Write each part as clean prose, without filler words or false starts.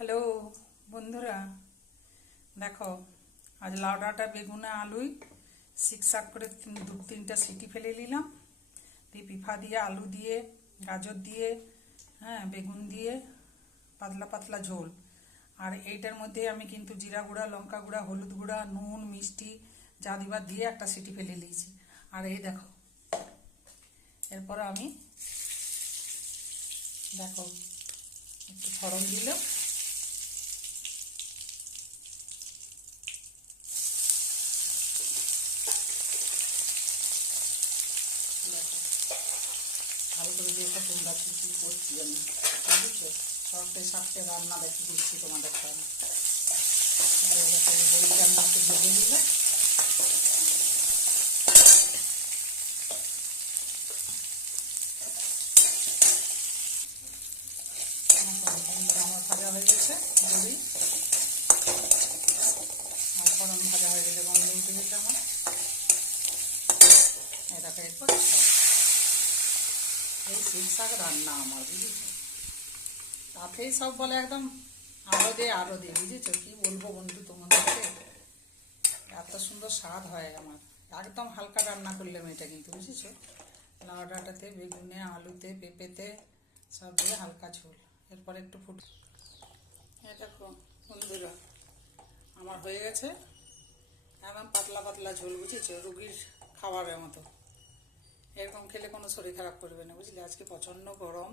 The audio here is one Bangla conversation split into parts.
হ্যালো বন্ধুরা, দেখো আজ লাউ ডাঁটা বেগুনে আলুই সিকসাক করে দু তিনটা সিটি ফেলে নিলাম। দিয়ে পিফা দিয়ে আলু দিয়ে গাজর দিয়ে বেগুন দিয়ে পাতলা পাতলা ঝোল। আর এইটার মধ্যে আমি কিন্তু জিরা গুঁড়া, লঙ্কা গুঁড়া, হলুদ গুঁড়া, নুন, মিষ্টি যা দিবার দিয়ে একটা সিটি ফেলে নিয়েছি। আর এই দেখো, এরপর আমি দেখো একটু ফড়ন দিলাম। ভালো করে দিয়ে তোমরা কী করছি আমি, বুঝছো? সবটে সাপটে রান্না দেখি দিচ্ছি তোমাদের সামনে। বড়িটা আমি একটু ভেজে দিলাম। আমার ভাজা হয়ে গেছে বড়ি, আর ফড়ন ভাজা হয়ে গেছে, গন্ধ উঠে গেছে আমার। এটাকে একটু এই সিকসাক রান্না আমার, বুঝেছো? তাতেই সব বলে একদম আরো দে, বুঝেছো? কি বলবো বন্ধু তোমাদেরকে, এত সুন্দর স্বাদ হয় আমার। একদম হালকা রান্না করলাম এটা কিন্তু, বুঝেছো? লাউ ডাঁটাতে, বেগুনে, আলুতে, পেঁপেতে সব দিয়ে হালকা ঝোল। এরপর একটু এই দেখো বন্ধুরা, আমার হয়ে গেছে একদম পাতলা পাতলা ঝোল, বুঝেছো? রুগীর খাবারের মতো। এরকম খেলে কোনো শরীর খারাপ করবে না, বুঝলে? আজকে প্রচণ্ড গরম।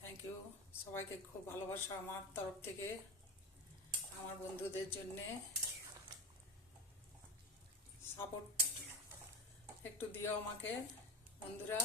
থ্যাংক ইউ সবাইকে, খুব ভালোবাসা আমার তরফ থেকে। আমার বন্ধুদের জন্যে সাপোর্ট একটু দিও আমাকে বন্ধুরা।